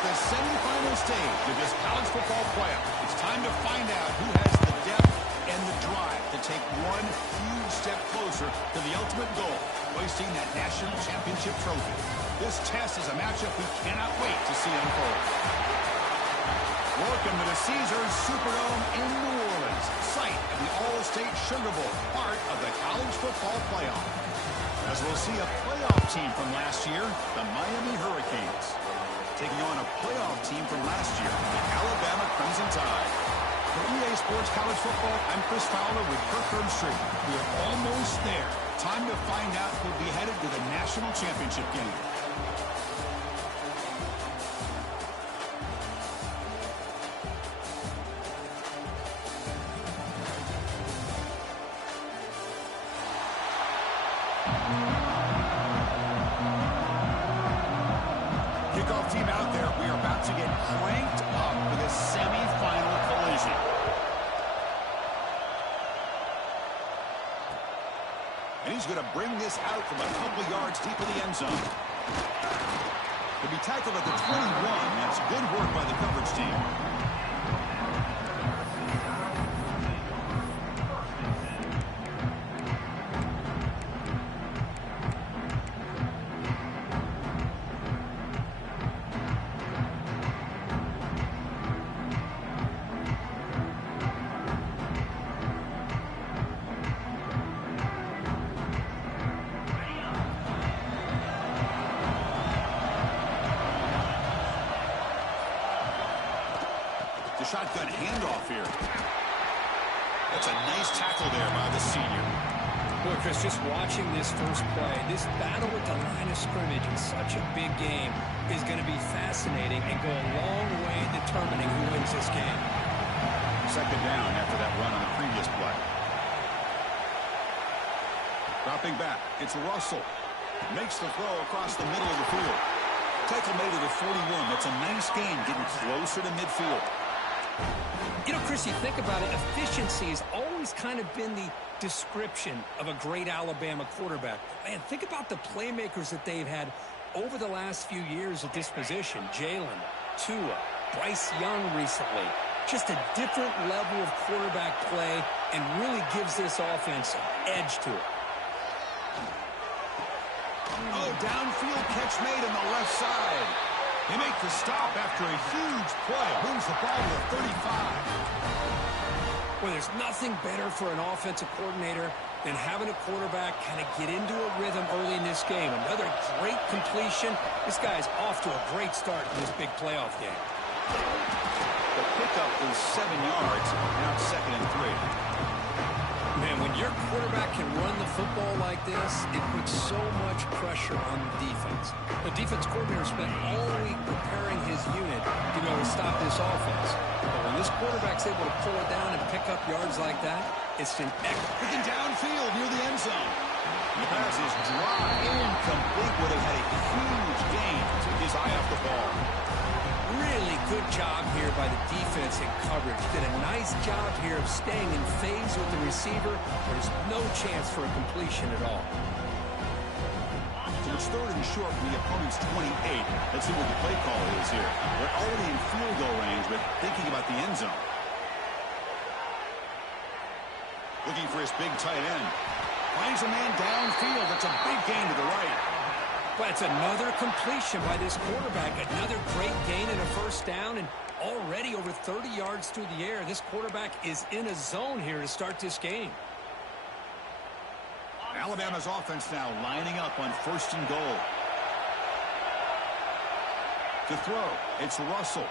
the semifinal stage of this college football playoff. It's time to find out who has the depth and the drive to take one huge step closer to the ultimate goal, hoisting that national championship trophy. This test is a matchup we cannot wait to see unfold. Welcome to the Caesars Superdome in New Orleans, site of the All-State Sugar Bowl, part of the college football playoff. As we'll see a playoff team from last year, the Miami Hurricanes, taking on a playoff team from last year, the Alabama Crimson Tide. For EA Sports College Football, I'm Chris Fowler with Kirk Herbstreit. We are almost there. Time to find out who'll be headed to the national championship game. Kickoff team out there. We are about to get cranked up for this semifinal collision. And he's going to bring this out from a couple yards deep in the end zone. He'll be tackled at the 21. That's good work by the coverage team. The shotgun handoff here. That's a nice tackle there by the senior. Boy, Chris, just watching this first play, this battle at the line of scrimmage in such a big game is going to be fascinating and go a long way in determining who wins this game. Second down after that run on the previous play. Dropping back, it's Russell. Makes the throw across the middle of the field. Tackle made to the 41. That's a nice gain, getting closer to midfield. You know, Chris, you think about it, efficiency has always kind of been the description of a great Alabama quarterback. Man, think about the playmakers that they've had over the last few years at this position. Jalen, Tua, Bryce Young recently. Just a different level of quarterback play and really gives this offense an edge to it. Oh, downfield catch made on the left side. They make the stop after a huge play. Moves the ball to the 35. Well, there's nothing better for an offensive coordinator than having a quarterback kind of get into a rhythm early in this game. Another great completion. This guy's off to a great start in this big playoff game. The pickup is 7 yards. Now it's 2nd and 3. Man, when your quarterback can run the football like this, it puts so much pressure on the defense. The defense coordinator spent all week preparing his unit to be able to stop this offense. But when this quarterback's able to pull it down and pick up yards like that, it's an excellent. Looking downfield near the end zone. The pass is dry, incomplete. Would have had a huge gain. Took his eye off the ball. Really good job here by the defense in coverage. Did a nice job here of staying in phase with the receiver. There's no chance for a completion at all. So it's 3rd and short from the opponent's 28. Let's see what the play call is here. They're already in field goal range, but thinking about the end zone. Looking for his big tight end. Finds a man downfield. That's a big gain to the right. That's another completion by this quarterback. Another great gain and a first down, and already over 30 yards through the air. This quarterback is in a zone here to start this game. Alabama's offense now lining up on 1st and goal. To throw, it's Russell.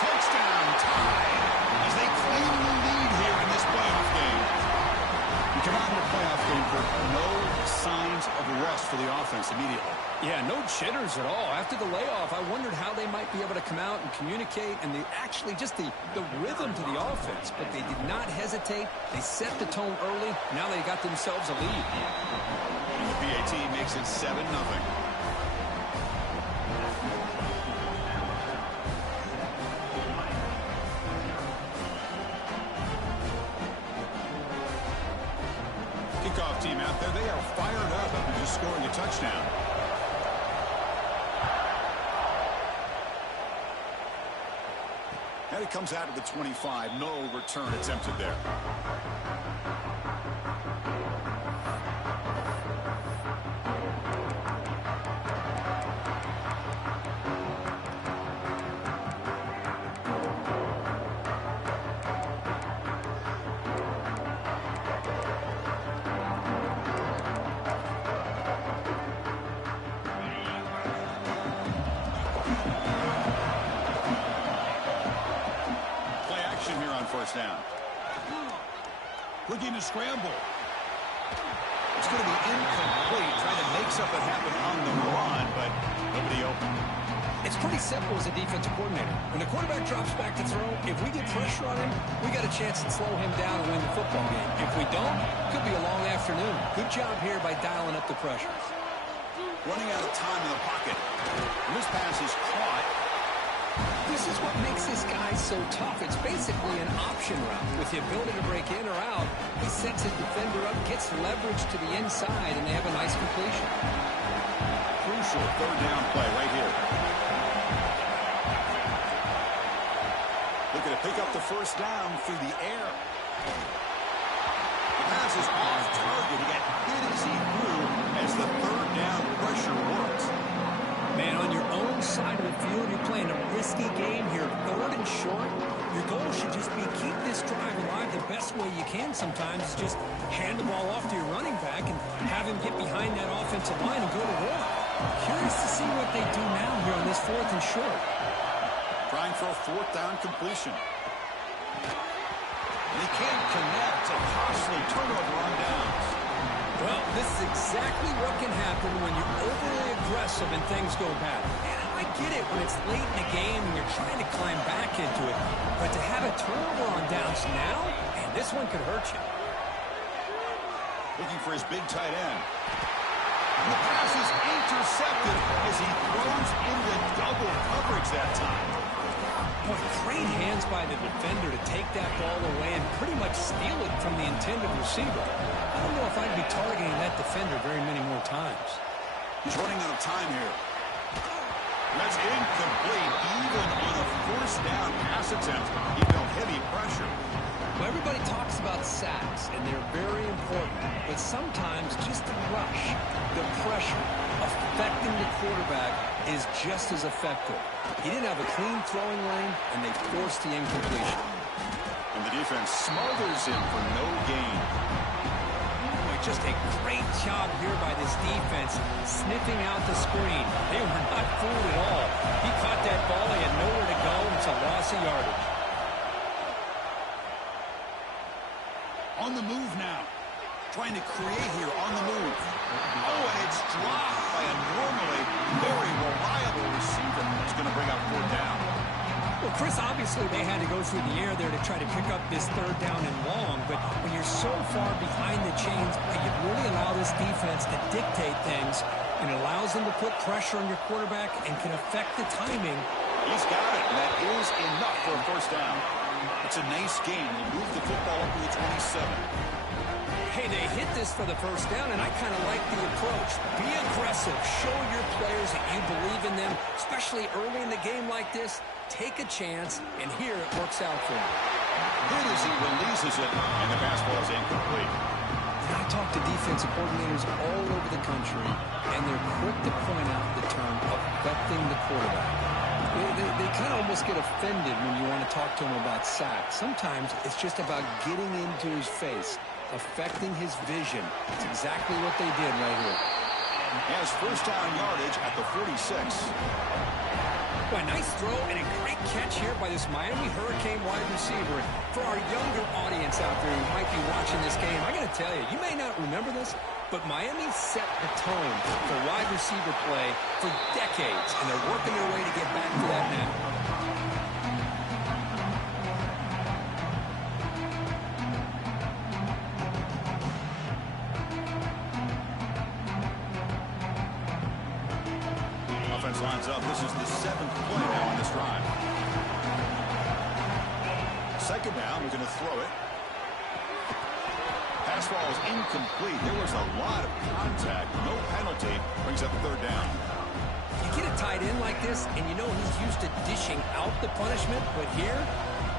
Touchdown tie as they claim the lead here in this playoff game. We come out in the playoff game for no signs of rust for the offense immediately. Yeah, no jitters at all. After the layoff, I wondered how they might be able to come out and communicate and actually just the rhythm to the offense. But they did not hesitate. They set the tone early. Now they got themselves a lead. And the PAT makes it 7-0. Kickoff team out there, they are fired up after just scoring a touchdown. And it comes out of the 25. No return attempted there. First down. Looking to scramble. It's going to be incomplete, trying to make something happen on the run, but nobody open. It's pretty simple as a defensive coordinator. When the quarterback drops back to throw, if we get pressure on him, we got a chance to slow him down and win the football game. If we don't, it could be a long afternoon. Good job here by dialing up the pressure. Running out of time in the pocket. And this pass is caught. This is what makes this guy so tough. It's basically an option route. With the ability to break in or out, he sets his defender up, gets leverage to the inside, and they have a nice completion. Crucial third down play right here. Looking to pick up the first down through the air. The pass is off target. He got hit as he threw as the third down pressure works. Man, on your own side of the field, you're playing a risky game here. Third and short, your goal should just be keep this drive alive the best way you can sometimes. Is just hand the ball off to your running back and have him get behind that offensive line and go to work. Curious to see what they do now here on this fourth and short. Trying for a fourth down completion. And he can't connect. A costly turnover on downs. Well, this is exactly what can happen when you're overly aggressive and things go bad. And I get it when it's late in the game and you're trying to climb back into it. But to have a turnover on downs now, man, this one could hurt you. Looking for his big tight end. And the pass is intercepted as he throws into double coverage that time. Boy, great hands by the defender to take that ball away and pretty much steal it from the intended receiver. I don't know if I'd be targeting that defender very many more times. He's running out of time here. That's incomplete. Even on a first down pass attempt, he felt heavy pressure. Well, everybody talks about sacks, and they're very important. But sometimes just the rush, the pressure, affecting the quarterback is just as effective. He didn't have a clean throwing lane, and they forced the incompletion. And the defense smothers him for no gain. Boy, just a great job here by this defense, sniffing out the screen. They were not fooled at all. He caught that ball. He had nowhere to go. It's a loss of yardage. On the move now. Trying to create here on the move. Oh, and it's dropped by a normally very reliable receiver. It's going to bring up fourth down. Well, Chris, obviously they had to go through the air there to try to pick up this third down and long, but when you're so far behind the chains, you really allow this defense to dictate things, and it allows them to put pressure on your quarterback and can affect the timing. He's got it, and that is enough for a first down. It's a nice game. They move the football up to the 27. Hey, they hit this for the first down, and I kind of like the approach. Be aggressive. Show your players that you believe in them, especially early in the game like this. Take a chance, and here it works out for him. Good as he releases it, and the pass ball is incomplete. And I talk to defensive coordinators all over the country, and they're quick to point out the term affecting the quarterback. They kind of almost get offended when you want to talk to them about sacks. Sometimes it's just about getting into his face, affecting his vision. It's exactly what they did right here. He has first down yardage at the 46. Boy, nice throw and a great catch here by this Miami Hurricane wide receiver. For our younger audience out there who might be watching this game, I got to tell you, you may not remember this, but Miami set the tone for wide receiver play for decades, and they're working their way to get back to that now. Offense lines up. This is the 7th play now on this drive. Second down, we're going to throw it. Pass pass falls incomplete. There was a lot of contact. No penalty. Brings up a third down. You get a tight end like this, and you know he's used to dishing out the punishment, but here,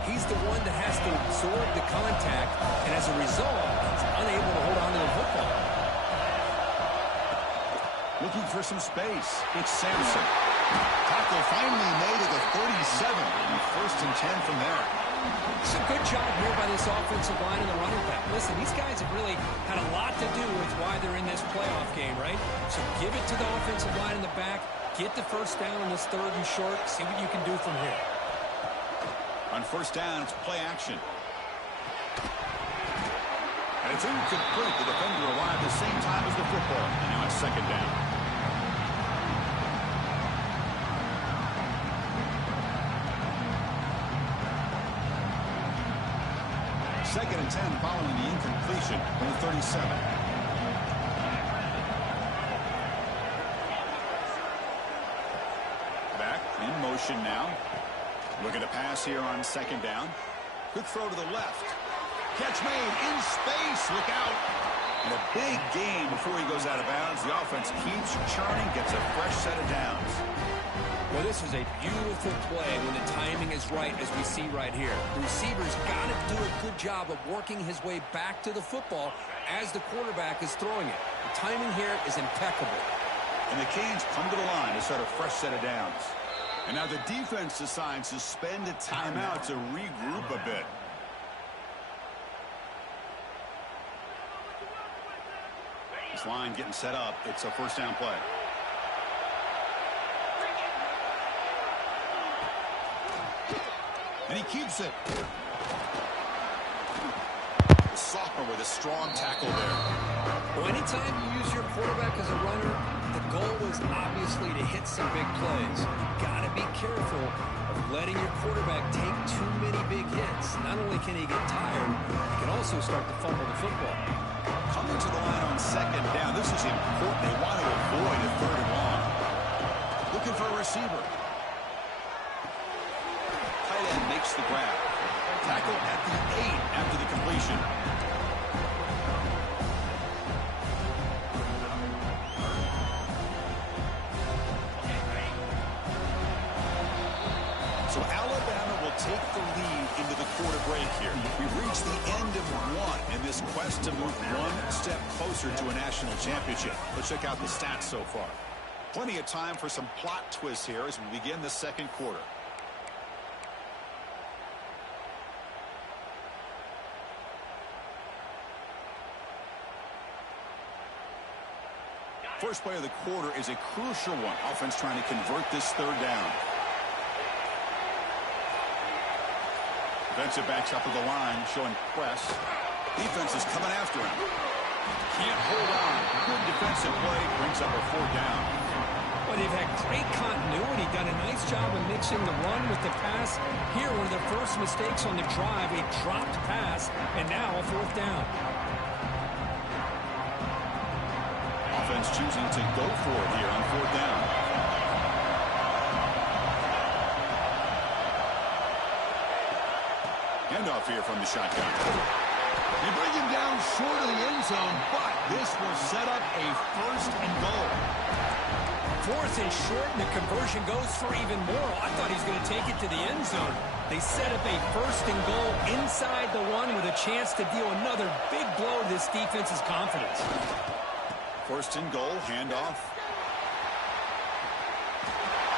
he's the one that has to absorb the contact, and as a result, he's unable to hold on to the football. Looking for some space. It's Sampson. Tackle finally made at the 37. And first and 10 from there. It's a good job here by this offensive line and the running back. Listen, these guys have really had a lot to do with why they're in this playoff game, right? So give it to the offensive line in the back. Get the first down on this third and short. See what you can do from here. On first down, it's play action. And it's incomplete. The defender arrived at the same time as the football. And now it's second down. Second and 10 following the incompletion from the 37. Back in motion now. Looking to pass here on second down. Quick throw to the left. Catch made in space. Look out. And a big gain before he goes out of bounds. The offense keeps churning, gets a fresh set of downs. Well, this is a beautiful play when the timing is right, as we see right here. The receiver's got to do a good job of working his way back to the football as the quarterback is throwing it. The timing here is impeccable. And the Canes come to the line to start a fresh set of downs. And now the defense decides to spend a timeout to regroup a bit. This line getting set up. It's a first down play. And he keeps it. The sophomore with a strong tackle there. Well, anytime you use your quarterback as a runner, the goal is obviously to hit some big plays. You've got to be careful of letting your quarterback take too many big hits. Not only can he get tired, he can also start to fumble the football. Coming to the line on second down. This is important. They want to avoid a third and long. Looking for a receiver. Tight end makes the grab. Tackle at the 8 after the completion. So Alabama will take the lead into the quarter break here. We've reached the end of one in this quest to move one step closer to a national championship. Let's check out the stats so far. Plenty of time for some plot twists here as we begin the second quarter. First play of the quarter is a crucial one. Offense trying to convert this third down. Defensive backs up at the line, showing press. Defense is coming after him. Can't hold on. Good defensive play brings up a fourth down. Well, they've had great continuity, done a nice job of mixing the run with the pass. Here, one of their first mistakes on the drive, a dropped pass, and now a fourth down. Offense choosing to go for it here on fourth down. Handoff here from the shotgun. They bring him down short of the end zone, but this will set up a first and goal. Fourth and short, and the conversion goes for even more. I thought he was going to take it to the end zone. They set up a first and goal inside the one with a chance to deal another big blow to this defense's confidence. First and goal, handoff.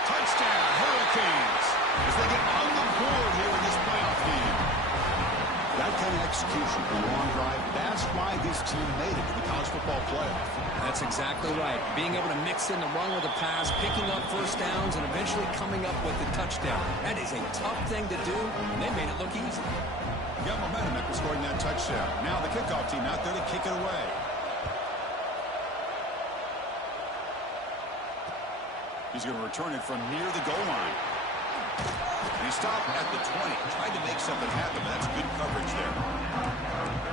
Touchdown, Hurricanes, as they get on the board here in this playoff game. That kind of execution, the long drive, that's why this team made it to the college football playoff. That's exactly right. Being able to mix in the run with the pass, picking up first downs, and eventually coming up with the touchdown. That is a tough thing to do, and they made it look easy. Got momentum after scoring that touchdown. Now the kickoff team out there to kick it away. He's going to return it from near the goal line. And he stopped at the 20. Tried to make something happen, but that's good coverage there.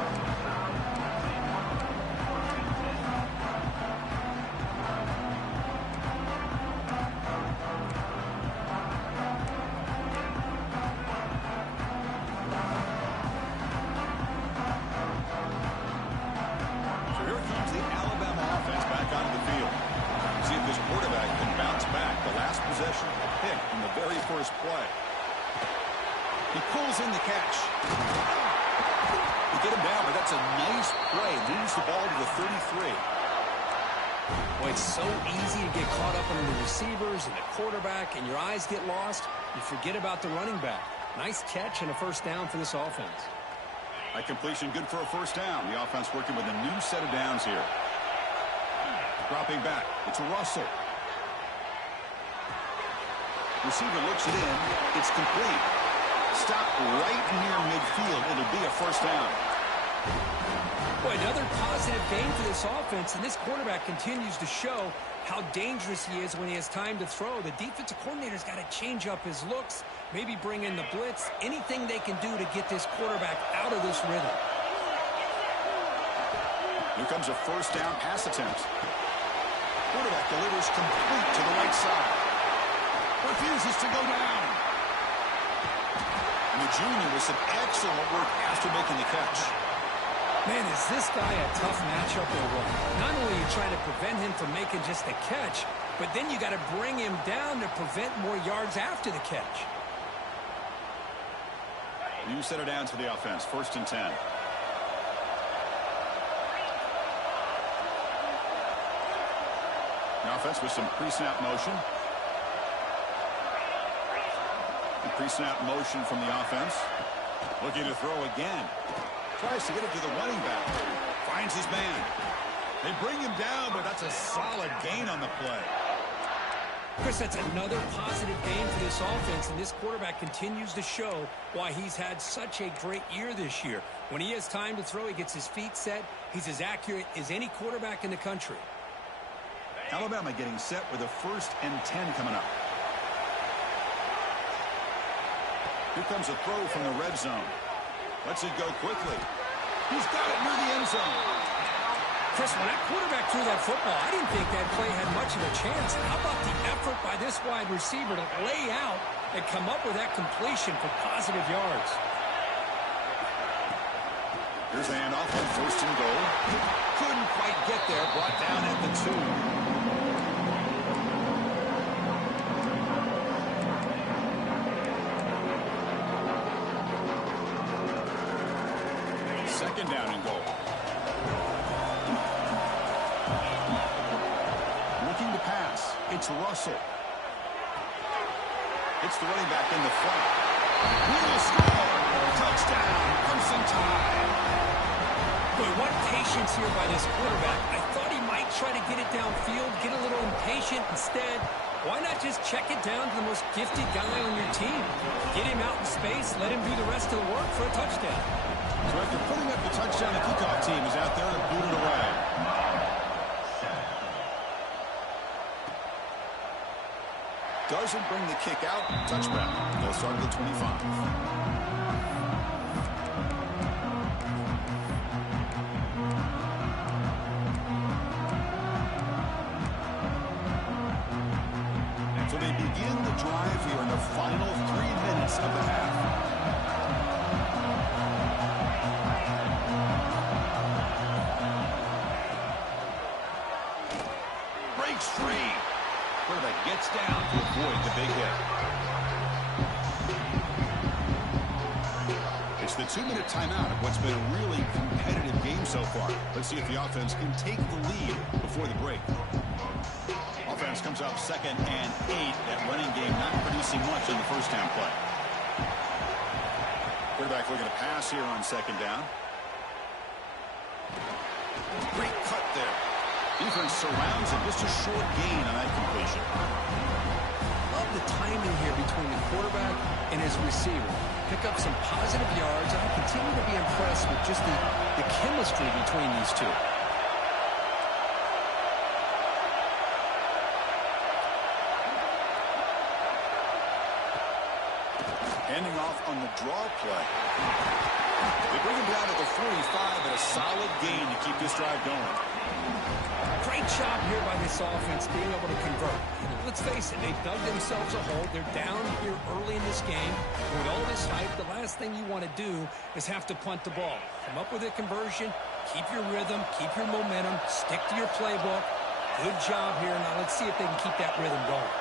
first play. He pulls in the catch. They get him down, but that's a nice play. Moves the ball to the 33. Boy, it's so easy to get caught up in the receivers and the quarterback, and your eyes get lost. You forget about the running back. Nice catch and a first down for this offense. A completion good for a first down. The offense working with a new set of downs here. Dropping back. It's Russell. Receiver looks it in. It's complete. Stop right near midfield. It'll be a first down. Boy, another positive game for this offense, and this quarterback continues to show how dangerous he is when he has time to throw. The defensive coordinator's got to change up his looks, maybe bring in the blitz, anything they can do to get this quarterback out of this rhythm. Here comes a first down pass attempt. Quarterback delivers complete to the right side. Refuses to go down. And the junior with some excellent work after making the catch. Man, is this guy a tough matchup or what? Not only are you trying to prevent him from making just a catch, but then you got to bring him down to prevent more yards after the catch. New set of downs for the offense. 1st and 10. The offense with some pre-snap motion. Pre-snap motion from the offense. Looking to throw again. Tries to get it to the running back. Finds his man. They bring him down, but that's a solid gain on the play. Chris, that's another positive game for this offense, and this quarterback continues to show why he's had such a great year this year. When he has time to throw, he gets his feet set. He's as accurate as any quarterback in the country. Alabama getting set with a 1st and 10 coming up. Here comes a throw from the red zone. Lets it go quickly. He's got it near the end zone. Chris, when that quarterback threw that football, I didn't think that play had much of a chance. How about the effort by this wide receiver to lay out and come up with that completion for positive yards? Here's the handoff on 1st and goal. Couldn't quite get there. Brought down at the 2. Second down and goal. Looking to pass. It's Russell. It's the running back in the flat. He will score. Touchdown. Crimson Tide. Boy, what patience here by this quarterback. I thought he might try to get it downfield, get a little impatient. Instead, why not just check it down to the most gifted guy on your team? Get him out in space, let him do the rest of the work for a touchdown. So after putting up the touchdown, the kickoff team is out there to boot it away. Doesn't bring the kick out. Touchback. They'll start at the 25. So they begin the drive here in the final 3 minutes of the half. Breaks free. Quarterback gets down to avoid the big hit. It's the 2-minute timeout of what's been a really competitive game so far. Let's see if the offense can take the lead before the break. Offense comes up 2nd and 8. That running game not producing much in the first down play. Quarterback looking to pass here on 2nd down. Great cut there. Defense surrounds him. Just a short gain on that completion. Love the timing here between the quarterback and his receiver. Pick up some positive yards. I continue to be impressed with just the chemistry between these two. Ending off on the draw play. They bring him down to the 45 and a solid gain to keep this drive going. Great job here by this offense being able to convert. Let's face it, they dug themselves a hole. They're down here early in this game. With all this hype, the last thing you want to do is have to punt the ball. Come up with a conversion, keep your rhythm, keep your momentum, stick to your playbook. Good job here. Now let's see if they can keep that rhythm going.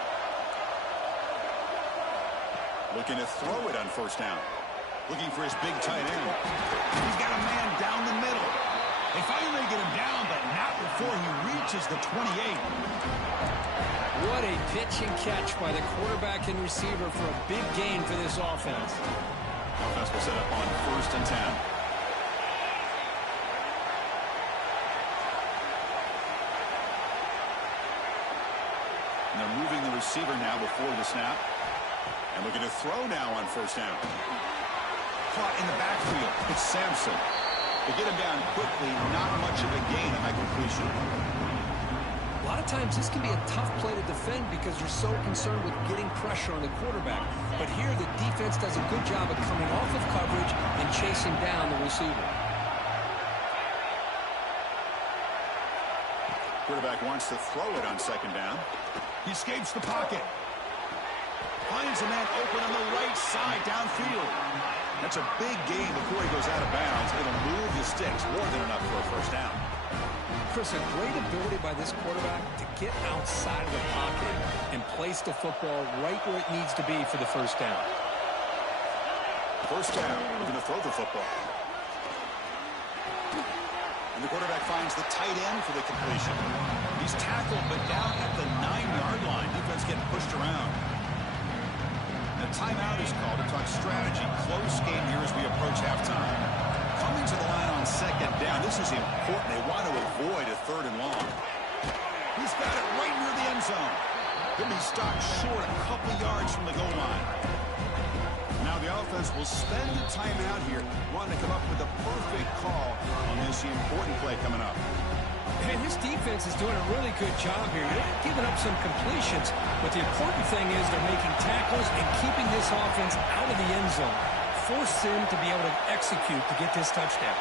Looking to throw it on first down. Looking for his big tight end. He's got a man down the middle. They finally get him down, but not before he reaches the 28. What a pitch and catch by the quarterback and receiver for a big gain for this offense. Offense will set up on first and 10. And they're moving the receiver now before the snap. And looking to throw now on first down. Caught in the backfield. It's Sampson. They get him down quickly. Not much of a gain on that completion. A lot of times this can be a tough play to defend because you're so concerned with getting pressure on the quarterback. But here the defense does a good job of coming off of coverage and chasing down the receiver. Quarterback wants to throw it on second down. He escapes the pocket. Finds a man open on the right side downfield. That's a big gain before he goes out of bounds. It'll move the sticks more than enough for a first down. Chris, a great ability by this quarterback to get outside of the pocket and place the football right where it needs to be for the first down. First down, we're going to throw the football. And the quarterback finds the tight end for the completion. He's tackled, but down at the 9-yard line. Defense getting pushed around. A timeout is called to talk strategy. Close game here as we approach halftime. Coming to the line on second down. This is important. They want to avoid a third and long. He's got it right near the end zone. He'll be stopped short a couple yards from the goal line. Now the offense will spend the timeout here, wanting to come up with a perfect call on this important play coming up. And his defense is doing a really good job here. They're giving up some completions, but the important thing is they're making tackles and keeping this offense out of the end zone. Force him to be able to execute to get this touchdown.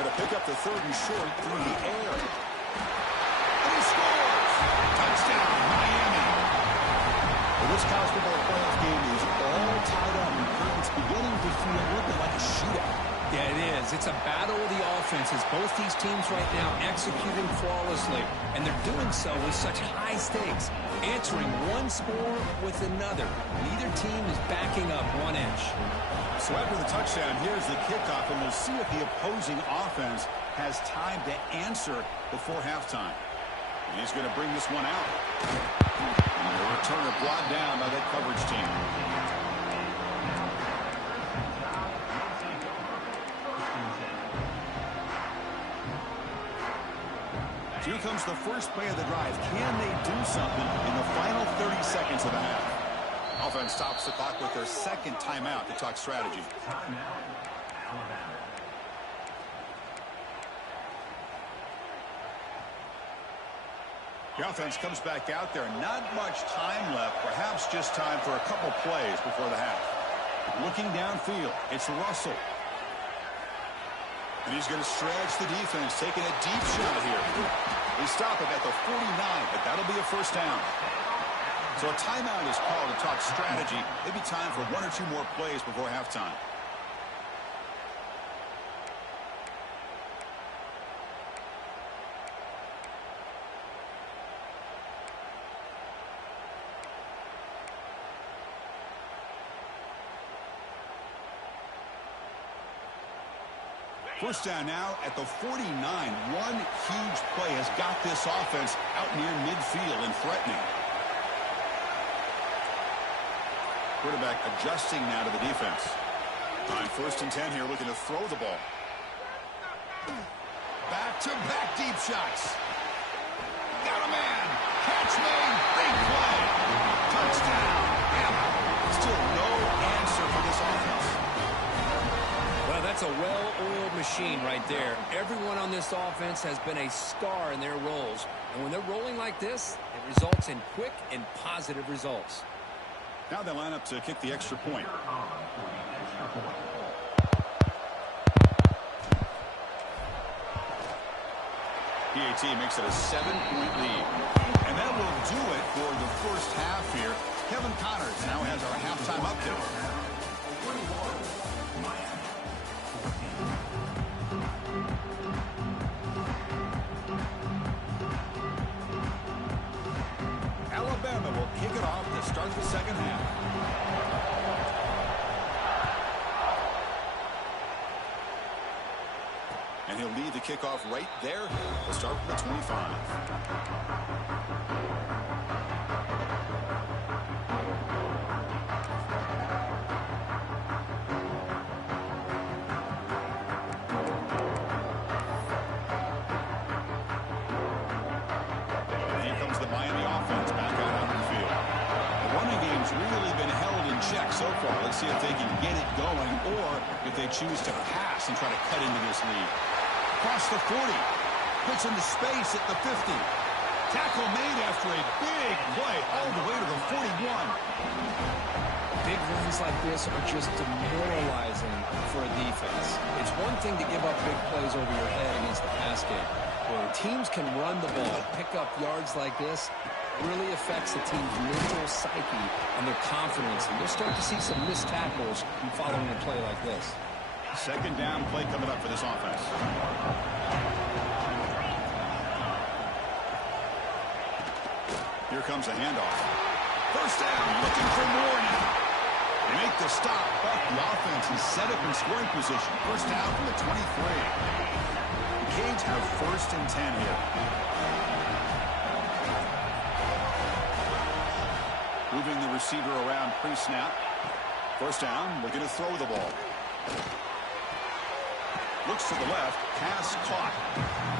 Going to pick up the third and short through the air. And he scores! Touchdown, Miami! Well, this college football playoff game is all tied up, and it's beginning to feel a little bit like a shootout. Yeah, it is. It's a battle of the offenses. Both these teams right now executing flawlessly, and they're doing so with such high stakes, answering one score with another. Neither team is backing up 1 inch. So after the touchdown, here's the kickoff, and we'll see if the opposing offense has time to answer before halftime. And he's going to bring this one out. And the returner brought down by that coverage team. Here comes the first play of the drive. Can they do something in the final 30 seconds of the half? Offense stops the clock with their second timeout to talk strategy. The offense comes back out there. Not much time left. Perhaps just time for a couple plays before the half. Looking downfield, it's Russell. And he's going to stretch the defense, taking a deep shot here. They stop him at the 49, but that'll be a first down. So a timeout is called to talk strategy. Maybe time for 1 or 2 more plays before halftime. First down now at the 49. One huge play has got this offense out near midfield and threatening. Quarterback adjusting now to the defense. On first and 10 here, looking to throw the ball. Back-to-back deep shots. Got a man. Catch made. Big play. Touchdown. Yeah. Still no answer for this offense. Well, that's a well-oiled machine right there. Everyone on this offense has been a star in their roles. And when they're rolling like this, it results in quick and positive results. Now they line up to kick the extra point. PAT makes it a 7-point lead. And that will do it for the first half here. Kevin Connors now has our halftime update. Alabama will kick it off And he'll lead the kickoff right there. We'll start with the 25. And here comes the Miami offense back out on the field. The running game's really been held in check so far. Let's see if they can get it going or if they choose to pass and try to cut into this lead. Across the 40. Puts into space at the 50. Tackle made after a big play all the way to the 41. Big runs like this are just demoralizing for a defense. It's one thing to give up big plays over your head against the pass game. When teams can run the ball, pick up yards like this, it really affects the team's mental psyche and their confidence. And you'll start to see some missed tackles following a play like this. Second down play coming up for this offense. Here comes a handoff. First down, looking for more now. They make the stop, but the offense is set up in scoring position. First down from the 23. The Canes have first and 10 here. Moving the receiver around pre-snap. First down, looking to throw the ball. Looks to the left, pass caught.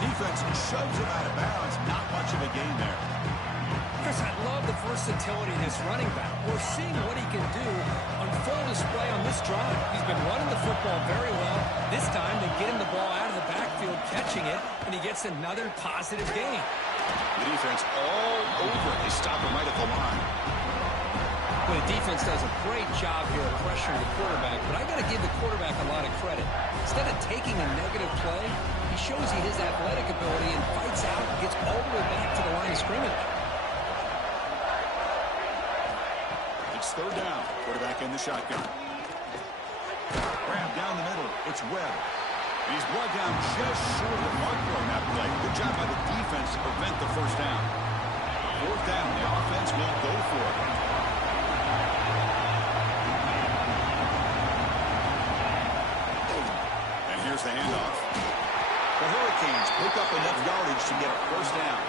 Defense shoves him out of bounds. Not much of a gain there. Chris, I love the versatility of this running back. We're seeing what he can do on full display on this drive. He's been running the football very well. This time, they get him the ball out of the backfield, catching it, and he gets another positive gain. The defense all over. They stop him right at the line. Well, the defense does a great job here of pressuring the quarterback, but I got to give the quarterback a lot of credit. Instead of taking a negative play, he shows you his athletic ability and fights out and gets all the way back to the line of scrimmage. It's third down. Quarterback in the shotgun. Grab down the middle. It's Webb. He's brought down just short of the marker on that play. Good job by the defense to prevent the first down. Fourth down. The offense will go for it. And here's the handoff. The Hurricanes pick up enough yardage to get a first down.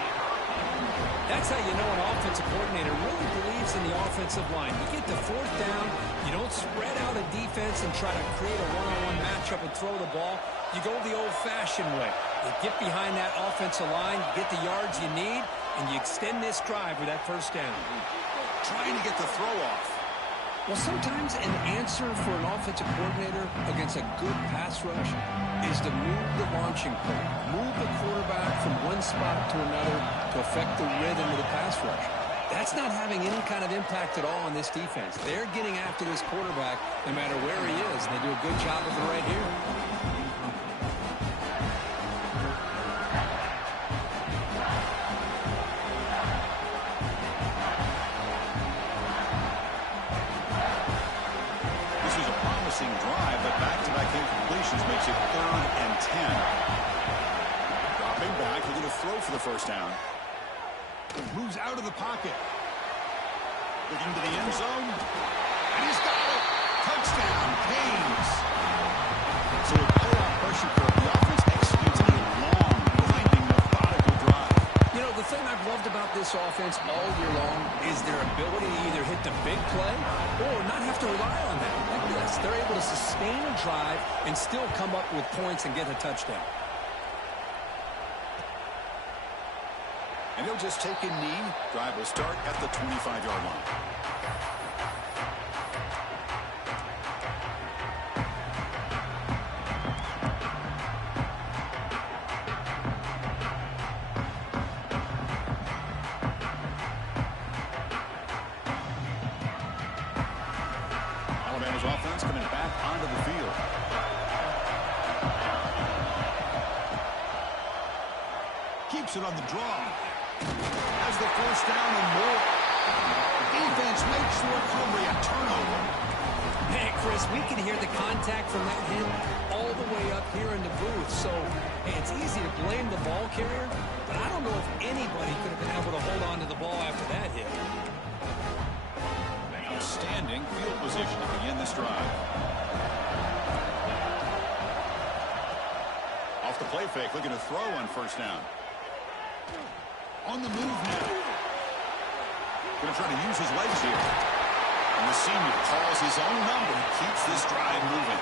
That's how you know an offensive coordinator really believes in the offensive line. You get the fourth down, you don't spread out a defense and try to create a one-on-one matchup and throw the ball. You go the old-fashioned way. You get behind that offensive line, you get the yards you need, and you extend this drive with that first down. Trying to get the throw off. Well, sometimes an answer for an offensive coordinator against a good pass rush is to move the launching point, move the quarterback from one spot to another to affect the rhythm of the pass rush. That's not having any kind of impact at all on this defense. They're getting after this quarterback no matter where he is, and they do a good job of it right here. Drive, but back-to-back incompletions makes it 3rd and 10. Dropping back, looking to throw for the first down. Moves out of the pocket. Looking to the end zone. And he's got it. Touchdown, Canes. So with playoff pressure curve, the offense executes a long, winding, methodical drive. You know, the thing I've loved about this offense all year long is their ability to either hit the big play or not have to rely on that. Like this, they're able to sustain a drive and still come up with points and get a touchdown. And he'll just take a knee. Drive will start at the 25-yard line. Alabama's offense coming back onto the field. Keeps it on the draw. Has the first down and more. Defense makes the recovery a turnover. Hey, Chris, we can hear the contact from that hit all the way up here in the booth. So, hey, it's easy to blame the ball carrier, but I don't know if anybody could have been able to hold on to the ball after that hit. Outstanding field position to begin this drive. Off the play fake, looking to throw on first down. On the move now. Going to try to use his legs here. And the senior calls his own number and keeps this drive moving.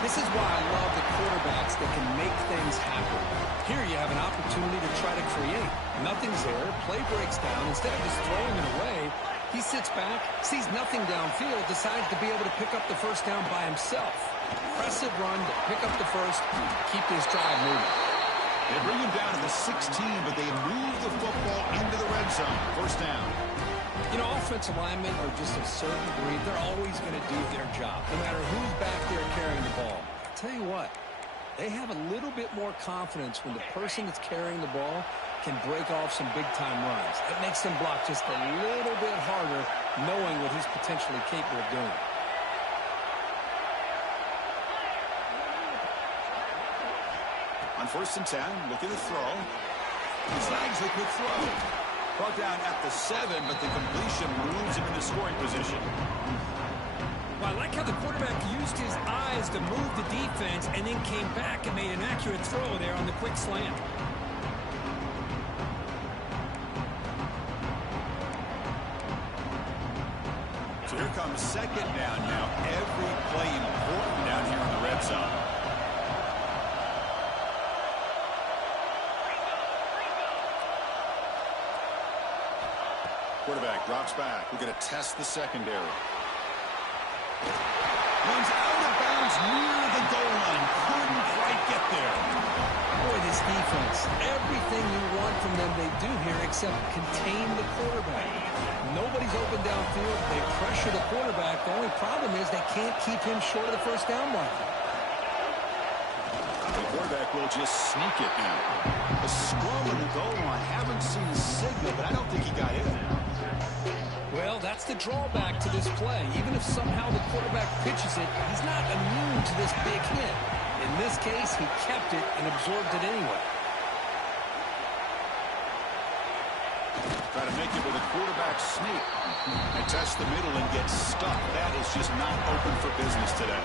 This is why I love the quarterbacks that can make things happen. Here you have an opportunity to try to create. Nothing's there. Play breaks down. Instead of just throwing it away, he sits back, sees nothing downfield, decides to be able to pick up the first down by himself. Impressive run to pick up the first, keep this drive moving. They bring him down to the 16, but they move the football into the red zone. First down. You know, offensive linemen are just a certain breed. They're always going to do their job, no matter who's back there carrying the ball. I'll tell you what, they have a little bit more confidence when the person that's carrying the ball can break off some big-time runs. That makes them block just a little bit harder, knowing what he's potentially capable of doing. On first and 10, looking to throw. He snags the quick throw. Brought down at the 7, but the completion moves him into scoring position. Well, I like how the quarterback used his eyes to move the defense and then came back and made an accurate throw there on the quick slant. So here comes second down now. Every play important down here in the red zone. Quarterback drops back. We're going to test the secondary. Runs out of bounds near the goal line. Couldn't quite get there. Boy, this defense, everything you want from them they do here except contain the quarterback. Nobody's open downfield. They pressure the quarterback. The only problem is they can't keep him short of the first down line. The quarterback will just sneak it now. A scrum on the goal line. Haven't seen a signal, but I don't think he got in. Well, that's the drawback to this play. Even if somehow the quarterback pitches it, he's not immune to this big hit. In this case, he kept it and absorbed it anyway. Try to make it with a quarterback sneak. They test the middle and get stuck. That is just not open for business today.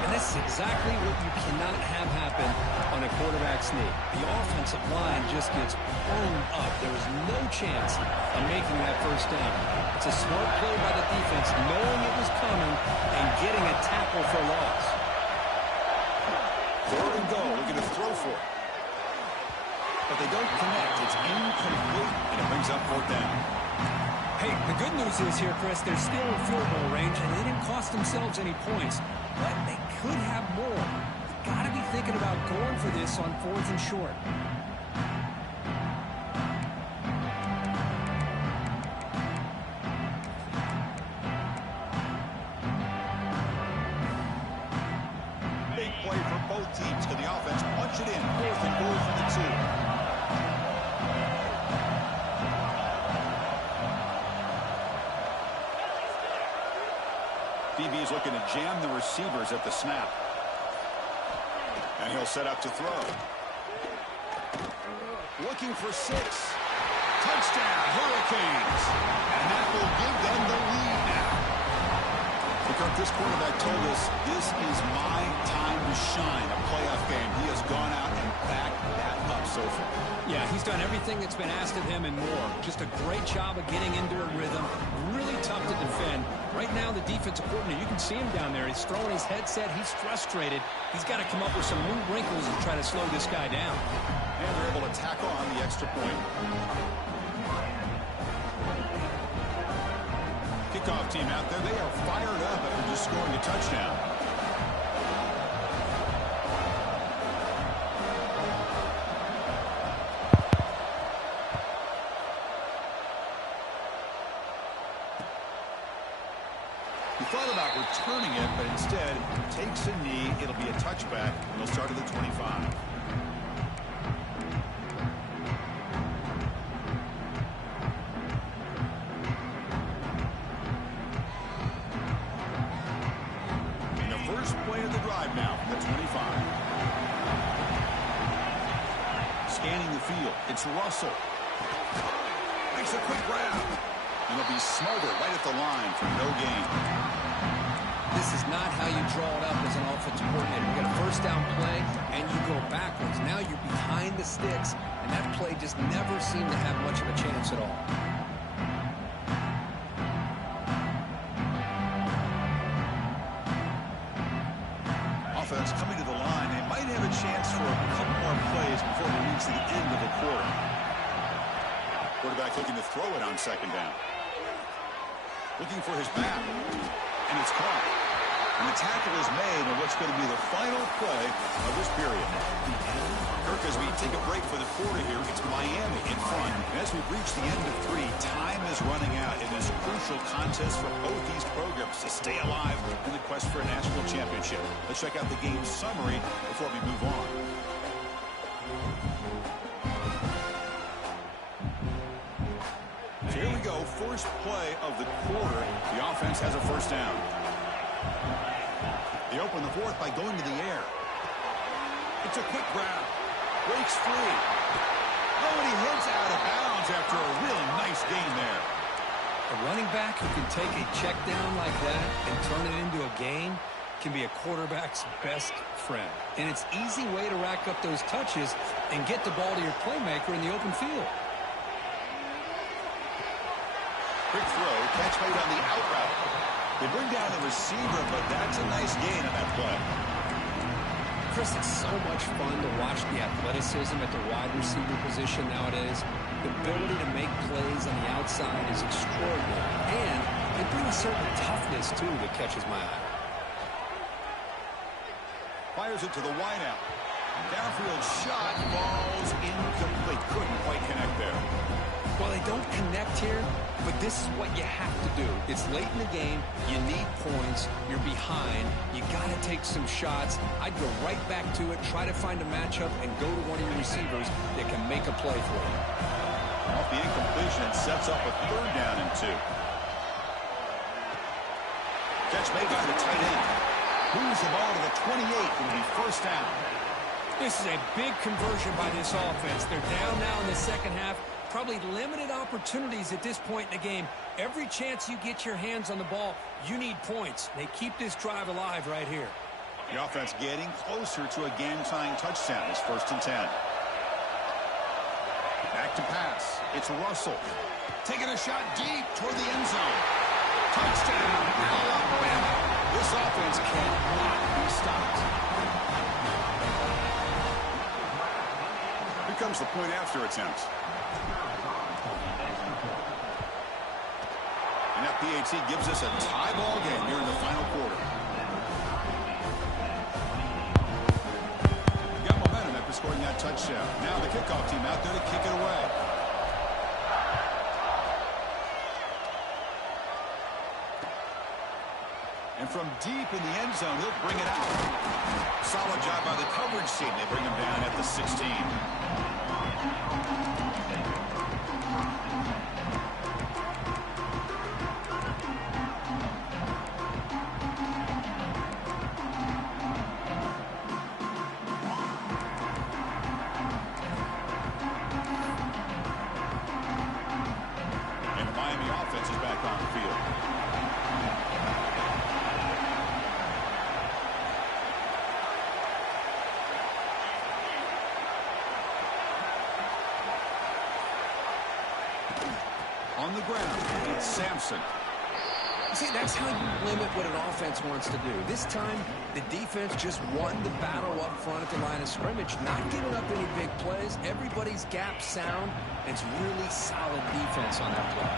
And this is exactly what you cannot have happen on a quarterback sneak. The offensive line just gets blown up. There is no chance of making that first down. It's a smart play by the defense, knowing it was coming and getting a tackle for loss. Third and goal, looking to throw for it. But they don't connect. It's incomplete, and it brings up fourth down. Hey, the good news is here, Chris, they're still in field goal range, and they didn't cost themselves any points. But they could have more. You've got to be thinking about going for this on fourth and short. Big play for both teams. Can the offense punch it in? Fourth and goal from the 2. DB is looking to jam the receivers at the snap. And he'll set up to throw. Looking for 6. Touchdown, Hurricanes. And that will give them the lead now. Because this quarterback told us this is my time to shine, a playoff game. He has gone out and backed that up so far. Yeah, he's done everything that's been asked of him and more. Just a great job of getting into a rhythm. Really tough to defend. Right now, the defensive coordinator, you can see him down there. He's throwing his headset. He's frustrated. He's got to come up with some new wrinkles and try to slow this guy down. And they're able to tack on the extra point. Kickoff team out there. They are fired up after just scoring a touchdown. He thought about returning it, but instead takes a knee. It'll be a touchback, and he'll start at the 25. And the first play of the drive now from the 25. Scanning the field. It's Russell. Makes a quick grab. And he'll be smothered right at the line for no gain. This is not how you draw it up as an offensive coordinator. You got a first down play, and go backwards. Now you're behind the sticks, and that play just never seemed to have much of a chance at all. Offense coming to the line. They might have a chance for a couple more plays before we reach the end of the quarter. Quarterback looking to throw it on second down. Looking for his back. And it's caught. And the tackle is made on what's going to be the final play of this period. Kirk, as we take a break for the quarter here, it's Miami in front. And as we reach the end of 3, time is running out in this crucial contest for both these programs to stay alive in the quest for a national championship. Let's check out the game summary before we move on. So here we go, first play of the quarter. The offense has a first down. They open the fourth by going to the air. It's a quick grab. Breaks free. Oh, and he heads out of bounds after a really nice gain there. A running back who can take a check down like that and turn it into a gain can be a quarterback's best friend. And it's an easy way to rack up those touches and get the ball to your playmaker in the open field. Quick throw, catch made on the out route. They bring down the receiver, but that's a nice gain on that play. Chris, it's so much fun to watch the athleticism at the wide receiver position nowadays. The ability to make plays on the outside is extraordinary. And they bring a certain toughness, too, that catches my eye. Fires it to the wideout. Downfield shot falls incomplete. Couldn't quite connect there. Well, they don't connect here, but this is what you have to do. It's late in the game. You need points. You're behind. You got to take some shots. I'd go right back to it, try to find a matchup, and go to one of your receivers that can make a play for you. Off the incompletion, it sets up a third down and 2. Catch made by the tight end. Moves the ball to the 28. It'll be first down. This is a big conversion by this offense. They're down now in the second half. Probably limited opportunities at this point in the game. Every chance you get your hands on the ball, you need points. They keep this drive alive right here. The offense getting closer to a game-tying touchdown. It's first and 10. Back to pass. It's Russell. Taking a shot deep toward the end zone. Touchdown, Alabama. This offense cannot be stopped. Here comes the point after attempt. And that PAT gives us a tie ball game here in the final quarter. We got momentum after scoring that touchdown. Now the kickoff team out there to kick it away. And from deep in the end zone, they'll bring it out. Solid job by the coverage team. They bring him down at the 16. On the ground, it's Sampson. See, that's how you limit what an offense wants to do. This time, the defense just won the battle up front at the line of scrimmage, not giving up any big plays. Everybody's gap sound, and it's really solid defense on that play.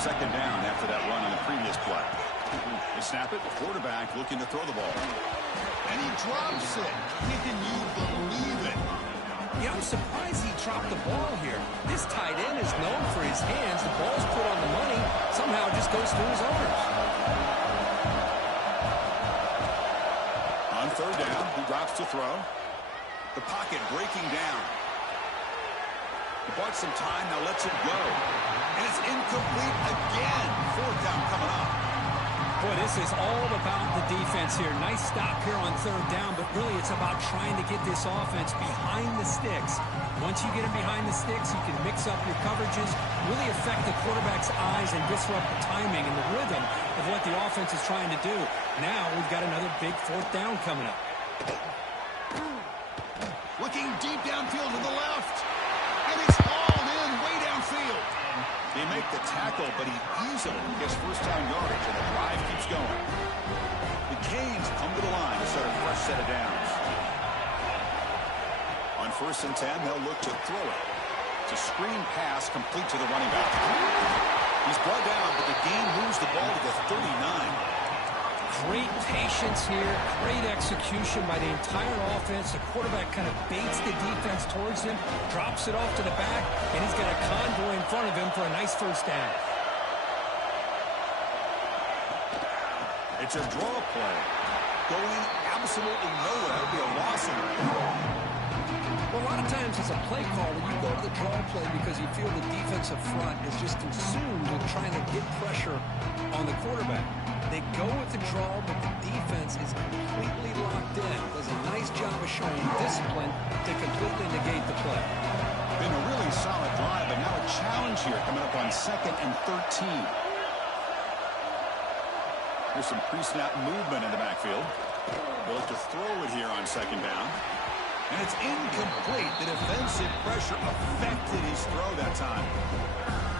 Second down after that run on the previous play. They snap it, quarterback looking to throw the ball. And he drops it. Can you believe it? Yeah, I'm surprised he dropped the ball here. This tight end is known for his hands. The ball's put on the money. Somehow it just goes through his arms. On third down, he drops to throw. The pocket breaking down. He bought some time, now lets it go. And it's incomplete again. Fourth down coming up. Boy, this is all about the defense here. Nice stop here on third down, but really it's about trying to get this offense behind the sticks. Once you get them behind the sticks, you can mix up your coverages, really affect the quarterback's eyes and disrupt the timing and the rhythm of what the offense is trying to do. Now we've got another big fourth down coming up. the tackle, but he easily gets first down yardage, and the drive keeps going. The Canes come to the line to start a fresh set of downs. On 1st and 10, they'll look to throw it. It's a screen pass complete to the running back. He's brought down, but the game moves the ball to the 39. Great patience here, great execution by the entire offense. The quarterback kind of baits the defense towards him, drops it off to the back, and he's got a convoy in front of him for a nice first down. It's a draw play. Going absolutely nowhere. That'll be a loss in it. Well, a lot of times it's a play call when you go to the draw play because you feel the defensive front is just consumed with trying to get pressure on the quarterback. They go with the draw, but the defense is completely locked in. Does a nice job of showing discipline to completely negate the play. Been a really solid drive, but now a challenge here coming up on 2nd and 13. There's some pre-snap movement in the backfield. They'll look to throw it here on 2nd down. And it's incomplete. The defensive pressure affected his throw that time.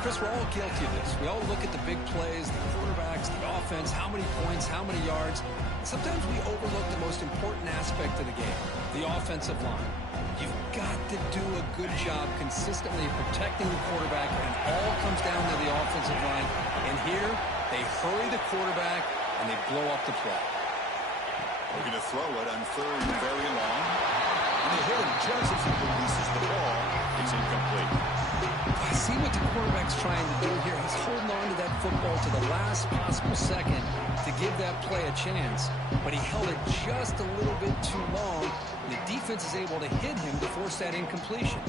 Chris, we're all guilty of this. We all look at the big plays, the quarterbacks, the offense, how many points, how many yards. And sometimes we overlook the most important aspect of the game, the offensive line. You've got to do a good job consistently protecting the quarterback, and it all comes down to the offensive line. And here, they hurry the quarterback, and they blow up the play. Looking to throw it on 3rd and very long. And they hit him just as he releases the ball. It's incomplete. I see what the quarterback's trying to do here. He's holding on to that football to the last possible second to give that play a chance. But he held it just a little bit too long. And the defense is able to hit him to force that incompletion.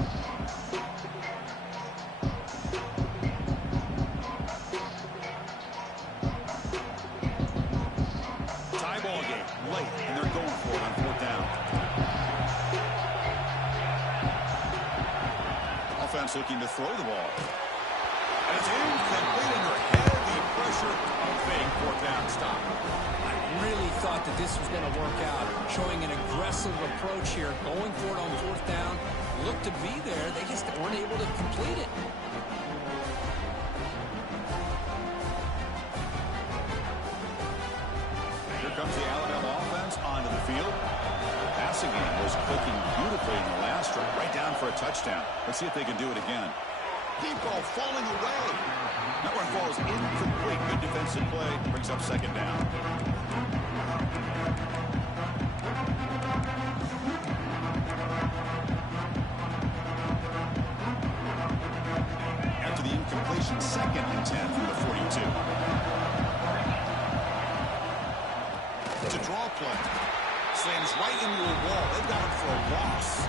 Tie ball game late, and they're going for it on 4th down. Offense looking to throw the ball. And it's incomplete under heavy pressure. Big 4th down stop. I really thought that this was going to work out. Showing an aggressive approach here. Going for it on 4th down. Looked to be there. They just weren't able to complete it. Here comes the Alabama offense onto the field. Passing game was clicking beautifully in the last drive. Right down for a touchdown. Let's see if they can do it again. Deep ball falling away. That one falls incomplete. Good defensive play. Brings up 2nd down. After the incompletion, 2nd and 10 from the 42. It's a draw play. Slams right into a wall. They've got him for a loss.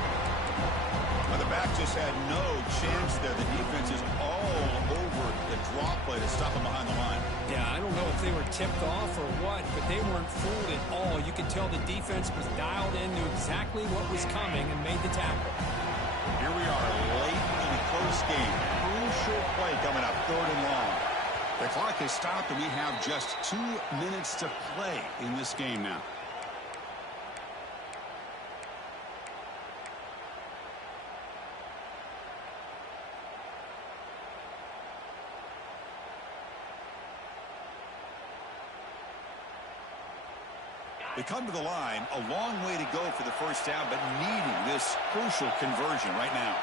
Well, the back just had no chance there. The defense is all over the draw play to stop him behind the line. Yeah, I don't know if they were tipped off or what, but they weren't fooled at all. You could tell the defense was dialed in, knew exactly what was coming, and made the tackle. Here we are, late in a close game. Crucial play coming up, 3rd and long. The clock has stopped, and we have just 2 minutes to play in this game now. They come to the line, a long way to go for the first down, but needing this crucial conversion right now.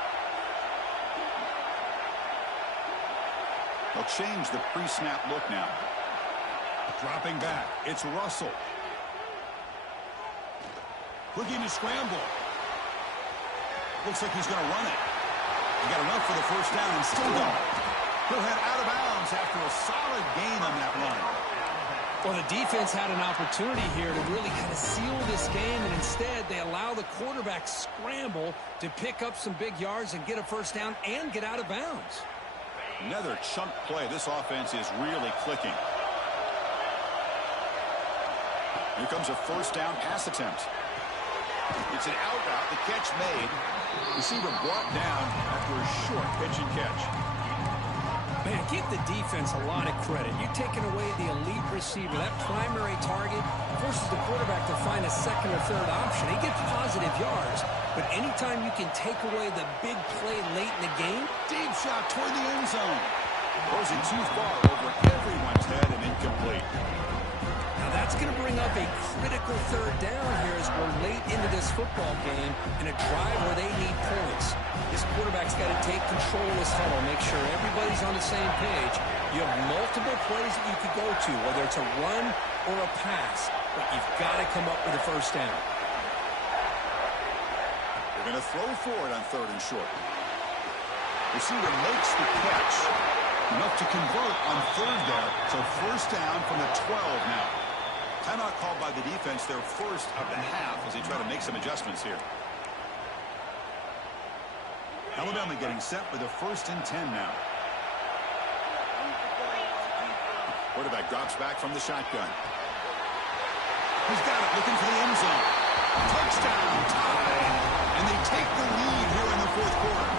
They'll change the pre-snap look now. Dropping back, it's Russell. Looking to scramble. Looks like he's going to run it. He got enough for the first down and still going. He'll head out of bounds after a solid gain on that run. Well, the defense had an opportunity here to really kind of seal this game, and instead they allow the quarterback scramble to pick up some big yards and get a first down and get out of bounds. Another chunk play. This offense is really clicking. Here comes a first down pass attempt. It's an out route. The catch made. Receiver brought down after a short pitch and catch. Man, give the defense a lot of credit. You're taking away the elite receiver. That primary target forces the quarterback to find a second or third option. He gets positive yards, but anytime you can take away the big play late in the game. Deep shot toward the end zone. Throws it too far over everyone's head and incomplete. Now that's going to bring up a critical third down here as we're late into this football game in a drive where they need points. This quarterback's got to take control of this huddle, make sure everybody's on the same page. You have multiple plays that you could go to, whether it's a run or a pass, but you've got to come up with a first down. They're going to throw for it on 3rd and short. Receiver makes the catch. Enough to convert on 3rd there. So first down from the 12 now. Timeout called by the defense, their first of the half, as they try to make some adjustments here. Alabama getting set for the 1st and 10 now. Quarterback drops back from the shotgun. He's got it, looking for the end zone. Touchdown, tie. And they take the lead here in the 4th quarter.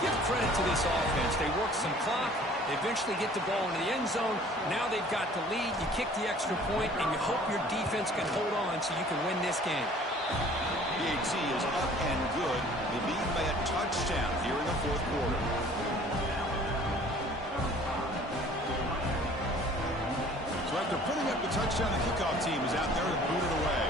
Give credit to this offense. They work some clock. They eventually get the ball into the end zone. Now they've got the lead. You kick the extra point, and you hope your defense can hold on so you can win this game. BAT is up and good. They lead by a touchdown here in the 4th quarter. So after putting up the touchdown, the kickoff team is out there to boot it away.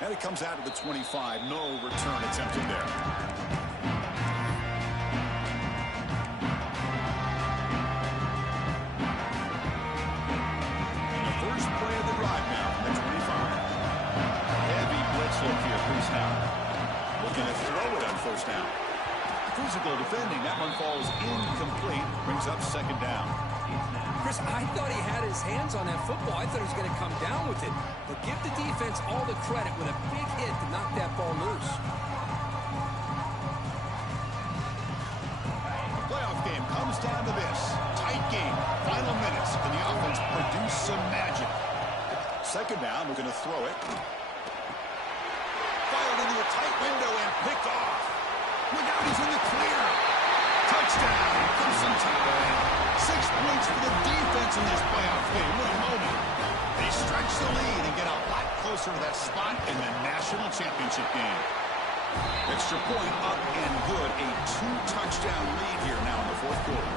And it comes out to the 25. No return attempted there. The first play of the drive now from the 25. Heavy blitz look here, Chris Howard. Looking to throw it on 1st down. Physical defending. That one falls incomplete. Brings up 2nd down. Chris, I thought he had his hands on that football. I thought he was going to come down with it. But give the defense all the credit with a big hit to knock that ball loose. The playoff game comes down to this. Tight game. Final minutes. Can the offense produce some magic? 2nd down. We're going to throw it. Fired into a tight window and picked off. Look out. He's in the clear. Touchdown. Crimson Tide. 6 points for the defense in this playoff game. What a moment. They stretch the lead and get a lot closer to that spot in the national championship game. Extra point up and good. A 2-touchdown lead here now in the 4th quarter.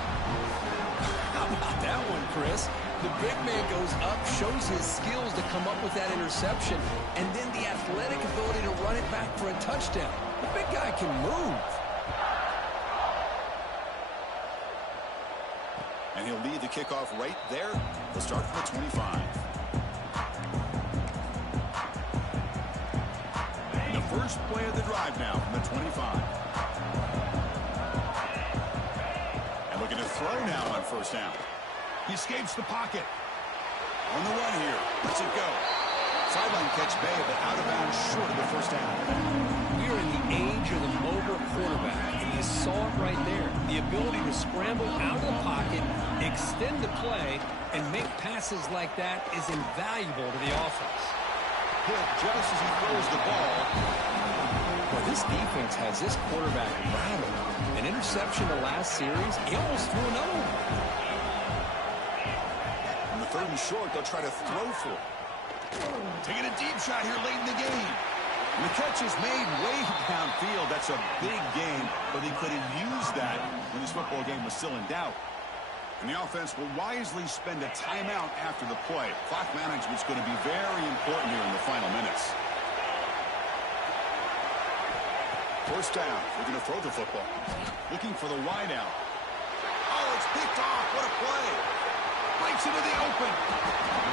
How about that one, Chris? The big man goes up, shows his skills to come up with that interception, and then the athletic ability to run it back for a touchdown. The big guy can move. And he'll lead the kickoff right there. They'll start from the 25. And the first play of the drive now from the 25. And looking to throw now on 1st down. He escapes the pocket. On the run here. Lets it go. Sideline catch Bay, but out of bounds short of the 1st down. We're in the age of the mobile quarterback, and you saw it right there. The ability to scramble out of the pocket, extend the play, and make passes like that is invaluable to the offense. Hit just as he throws the ball. Well, this defense has this quarterback rattled. An interception the last series, he almost threw another one. On the 3rd and short, they'll try to throw for it. Taking a deep shot here late in the game. And the catch is made way downfield. That's a big game, but they could have used that when this football game was still in doubt. And the offense will wisely spend a timeout after the play. Clock management's going to be very important here in the final minutes. 1st down. We're going to throw the football. Looking for the wide out. Oh, it's picked off. What a play. Breaks into the open.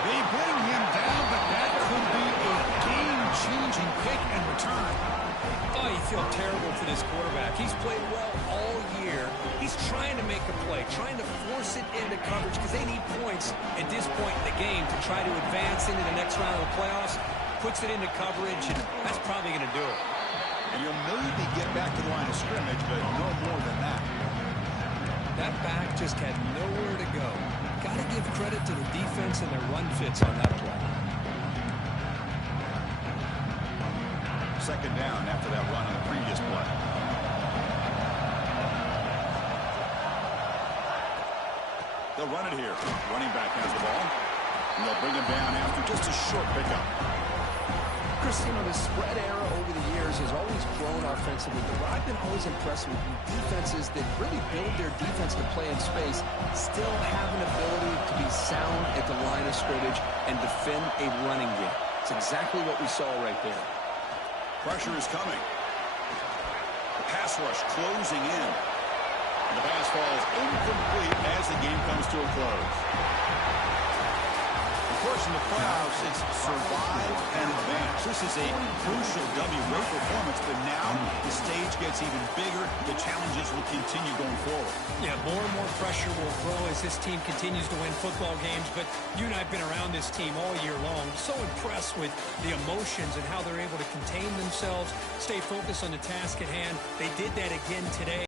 They bring him down, but that could be a game-changing pick and return. Oh, you feel terrible for this quarterback. He's played well all year. He's trying to make a play, trying to force it into coverage because they need points at this point in the game to try to advance into the next round of the playoffs. Puts it into coverage, and that's probably going to do it. And you'll maybe get back to the line of scrimmage, but no more than that. That back just had nowhere to go. Got to give credit to the defense and their run fits on that play. 2nd down after that run on the previous play. They'll run it here. Running back has the ball. And they'll bring him down after just a short pickup. Chris, you know, the spread era over the years has always grown offensively, but what I've been always impressed with defenses that really build their defense to play in space still have an ability to be sound at the line of scrimmage and defend a running game. It's exactly what we saw right there. Pressure is coming. The pass rush closing in. And the pass falls incomplete as the game comes to a close. Of course, in the playoffs, it's survive and advance. This is a crucial W. Great performance, but now the stage gets even bigger. The challenges will continue going forward. Yeah, more and more pressure will grow as this team continues to win football games, but you and I have been around this team all year long. So impressed with the emotions and how they're able to contain themselves, stay focused on the task at hand. They did that again today.